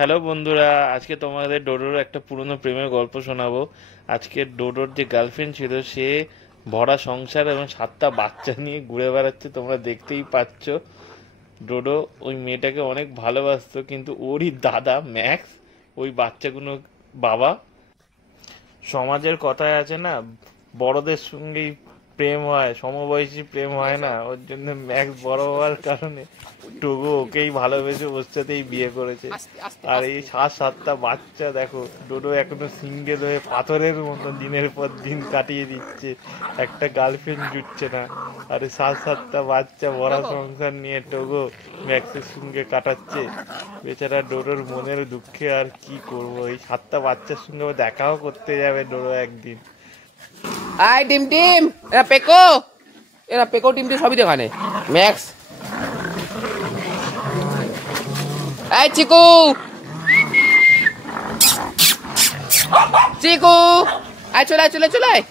Hello বন্ধুরা, আজকে তোমাদের ডোডোর একটা পুরনো প্রেমের গল্প শোনাবো। আজকে ডোডোর যে গার্লফ্রেন্ড ছিল, সে ভরা সংসার এবং 7টা বাচ্চা নিয়ে ঘুরে বেড়াচ্ছে, তোমরা দেখতেই পাচ্ছ। ডোডো ওই মেয়েটাকে অনেক ভালোবাসতো, কিন্তু ওরই দাদা ম্যাক্স ওই বাচ্চাগুলো বাবা। সমাজের কথায় আছে না, বড়দের সঙ্গেই প্রেম হয়, সমবয়সী প্রেম হয় না। ওর জন্য ম্যাক্স বড় হওয়ার কারণে টুকু ওকেই ভালোবেসে ওর সাথেই বিয়ে করেছে। আর এই 7টা বাচ্চা দেখো, ডোডো এখনো সিঙ্গেল হয়ে পাথরের মতো দিনের পর দিন কাটিয়ে দিচ্ছে, একটা গার্লফ্রেন্ড জুটছে না। আর এই 7টা বাচ্চা ভরা সংসার নিয়ে টোগো ম্যাক্সের সঙ্গে কাটাচ্ছে। বেচারা ডোডোর মনের দুঃখে আর কি করবো, এই 7টা বাচ্চার সঙ্গে ও দেখাও করতে যাবে ডোডো একদিন। আই টিম টিম, এরা পেকো টিম টিম সবই তো এখানে। ম্যাক্স, এই চিকু, চিকু, আয় চলে আয়, চলে চলে আয়।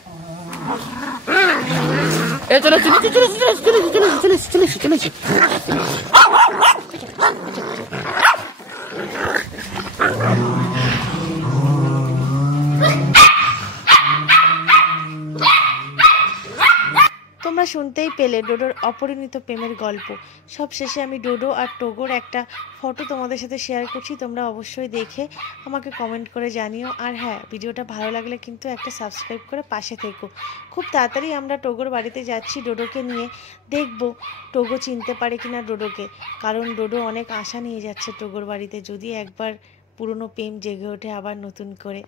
এ চলে চলে চলে চলে চলে চলে চলে চলে চলে চলে। তোমরা শুনতেই পেলে ডোডোর অপরিণত প্রেমের গল্প। সব শেষে আমি ডোডো আর টোগোর একটা ফটো তোমাদের সাথে শেয়ার করছি, তোমরা অবশ্যই দেখে আমাকে কমেন্ট করে জানিও। আর হ্যাঁ, ভিডিওটা ভালো লাগলে কিন্তু একটা সাবস্ক্রাইব করে পাশে থেকো। খুব তাড়াতাড়ি আমরা টোগোর বাড়িতে যাচ্ছি ডোডোকে নিয়ে, দেখব টোগো চিনতে পারে কিনা ডোডোকে। কারণ ডোডো অনেক আশা নিয়ে যাচ্ছে টোগোর বাড়িতে, যদি একবার পুরনো প্রেম জেগে ওঠে আবার নতুন করে।